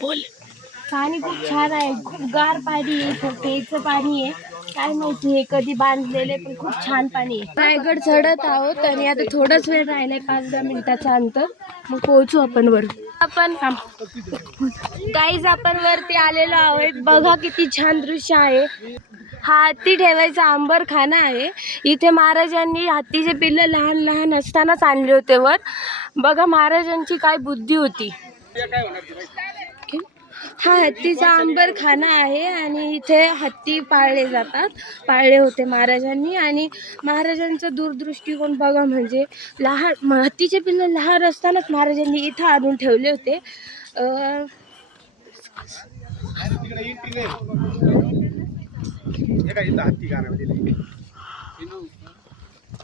बोल. पाणी खूप छान आहे, खूप गार पाणी आहे, प्यायचं पाणी आहे. काय माहिती हे कधी बांधलेले, पण खूप छान पाणी आहे. रायगड चढत आहोत आणि आता थोडाच वेळ राहिलाय, 5-10 मिनिटाचा अंतर, मग पोहोचू आपण वर. आपण गाईज आपण वरती आलेलो आहोत. बघा किती छान दृश्य आहे. हा हत्ती ठेवायचा अंबरखाना आहे. इथे महाराजांनी हत्तीचे पिल्लं लहान लहान असतानाच आणले होते वर. बघा महाराजांची काय बुद्धी होती. हा हत्तीचा अंबरखाना आहे आणि इथे हत्ती पाळले होते महाराजांनी. आणि महाराजांचा दूरदृष्टिकोन बघा, म्हणजे हत्तीचे पिल्लं लहान असतानाच महाराजांनी इथं आणून ठेवले होते.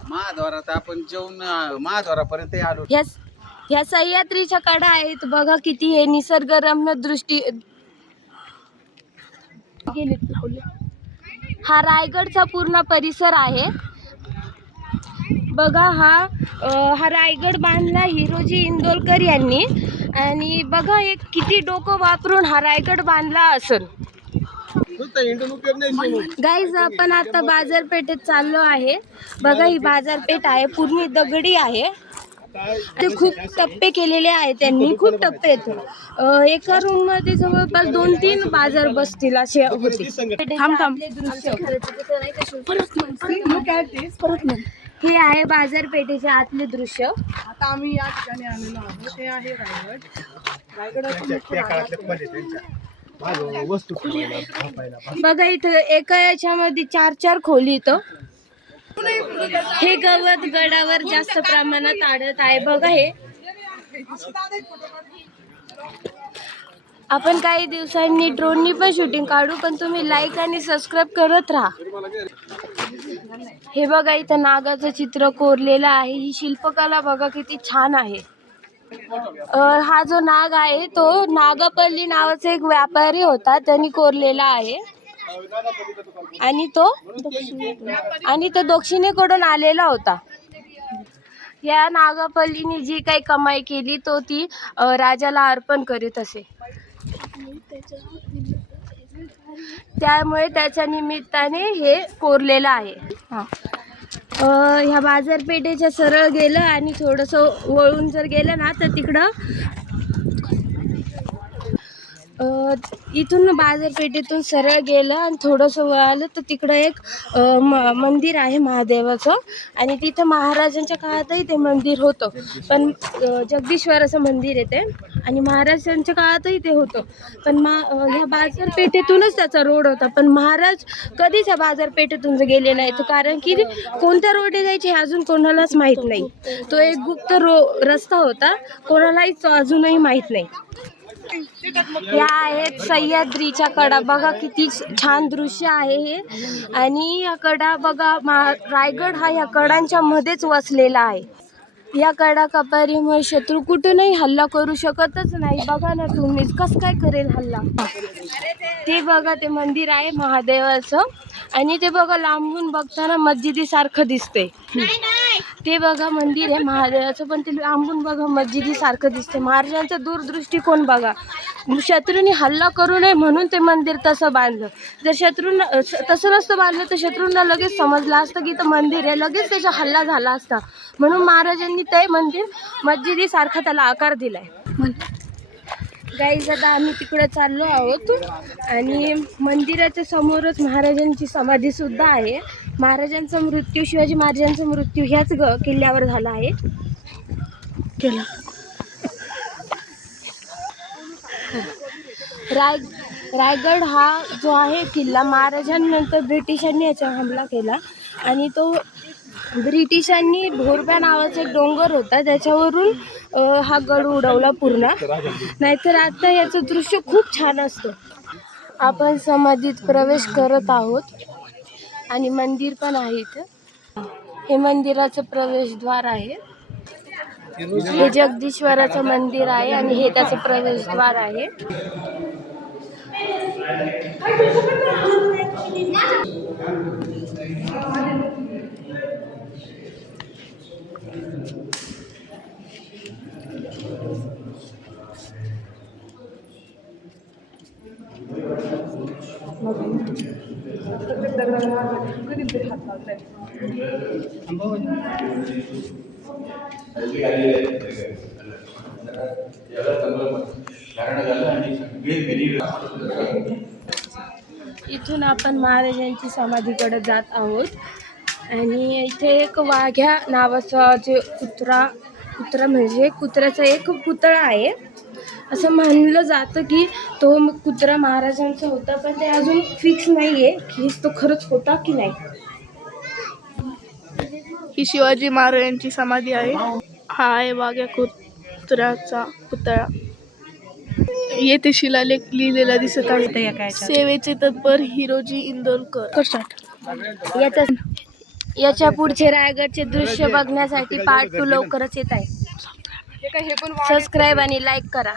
महाद्वारात आपण जेवून महाद्वारापर्यंत आलो. ह्या सह्याद्रीच्या कडा आहेत. बघा किती हे निसर्गरम्य दृष्टी. हा रायगडचा पूर्ण परिसर आहे. बघा हा रायगड बांधला हिरोजी इंदोरकर यांनी. आणि बघा एक किती डोकं वापरून हा रायगड बांधला असेल. गाईज आपण आता बाजारपेठेत चाललो आहे. बघा ही बाजारपेठ आहे, पूर्ण दगडी आहे. ते खूप टप्पे केलेले आहेत त्यांनी, खूप टप्पे आहेत. एका रूम मध्ये जवळपास 2-3 बाजार बसतील असे होते. हे आहे बाजारपेठेचे आतले दृश्य. आता आम्ही या ठिकाणी आलेलो आहोत. हे आहे बघा इथं एका याच्यामध्ये 4-4 खोली. इथं हे गवत गडावर जास्त प्रमाणात आढळत आहे. बघा हे आपण काही दिवसांनी ड्रोननी पण शूटिंग काढू, पण तुम्ही लाईक आणि सबस्क्राईब करत राहा. हे बघा इथं नागाचं चित्र कोरलेलं आहे. ही शिल्पकला बघा किती छान आहे. हा जो नाग आहे तो नागपल्ली नावाचा एक व्यापारी होता, त्यांनी कोरलेला आहे. आणि तो दक्षिणेकडून आलेला होता. या नागपल्लीने जी काही कमाई केली तो ती राजाला अर्पण करीत असे. त्यामुळे त्याच्या निमित्ताने हे कोरलेलं आहे. ह्या बाजारपेठेच्या सरळ गेलं आणि थोडंसं वळून जर गेलं ना तर तिकडं इथून बाजारपेठेतून सरळ गेलं आणि थोडंसं वळालं तर तिकडं एक मंदिर आहे महादेवाचं. आणि तिथं महाराजांच्या काळातही ते मंदिर होतं, पण जगदीश्वराचं मंदिर आहे ते. आणि महाराजांच्या काळातही ते होतं, पण ह्या बाजारपेठेतूनच त्याचा रोड होता. पण महाराज कधीच ह्या बाजारपेठेतून गेले नाहीत, कारण की कोणत्या रोडने जायचे हे अजून कोणालाच माहीत नाही. तो एक गुप्त रस्ता होता, कोणालाच अजूनही माहीत नाही. या आहेत सह्याद्रीच्या कडा. बघा किती छान दृश्य आहे हे. आणि या कडा बघा, रायगड हा या कडांच्या मध्येच वसलेला आहे. या कडा कपारीमुळे शत्रू कुठूनही हल्ला करू शकतच नाही. बघा ना तुम्हीच कसं काय करेल हल्ला. ते बघा ते मंदिर आहे महादेवाचं. आणि ते बघा लांबून बघताना मस्जिदीसारखं दिसते. ते बघा मंदिर आहे महादेवाचं, पण ते लांबून बघा मस्जिदीसारखं दिसते. महाराजांचा दूरदृष्टिकोन बघा. शत्रूंनी हल्ला करू नये म्हणून ते मंदिर तसं बांधलं. जर शत्रूंना तसं नसतं बांधलं तर शत्रूंना लगेच समजलं असतं की इथं मंदिर आहे, लगेच त्याचा हल्ला झाला असता. म्हणून महाराजांनी ते मंदिर मस्जिदीसारखा त्याला आकार दिलाय. गाईज आता आम्ही तिकडे चाललो आहोत आणि मंदिराच्या समोरच महाराजांची समाधी सुद्धा आहे. महाराजांचा मृत्यू, शिवाजी महाराजांचा मृत्यू ह्याच किल्ल्यावर झाला आहे. रायगड हा जो आहे किल्ला, महाराजांनंतर ब्रिटिशांनी याच्यावर हमला केला. आणि तो ब्रिटिशांनी भोरब्या नावाचा एक डोंगर होता त्याच्यावरून हा गड उडवला पूर्ण. नाहीतर आता याचं दृश्य खूप छान असतं. आपण समाधीत प्रवेश करत आहोत आणि मंदिर पण आहे इथं. हे मंदिराचं प्रवेशद्वार आहे. हे जगदीश्वराचं मंदिर आहे आणि हे त्याचं प्रवेशद्वार आहे. प्रत्येक दगडाला मागे कधीतरी हात लावलाय. इथून आपण महाराजांची समाधीकडे जात आहोत आणि इथे एक वाघ्या नावाचा जे कुत्रा म्हणजे कुत्र्याचा एक पुतळा आहे. असं म्हणलं जातं की तो कुत्रा महाराजांचा होता, पण ते अजून फिक्स नाही आहे की तो खरंच होता की नाही. ही शिवाजी महाराजांची समाधी आहे. हा आहे वाघ्या कुत्र्याचा पुतळा. येथे शिलालेख लिहिलेला दिसत आहे. सेवेचे तत्पर हिरोजी इंदोरकर. याच्या पुढचे रायगडचे दृश्य बघण्यासाठी पार्ट 2 लवकरच येत आहे. सबस्क्राईब आणि लाईक करा.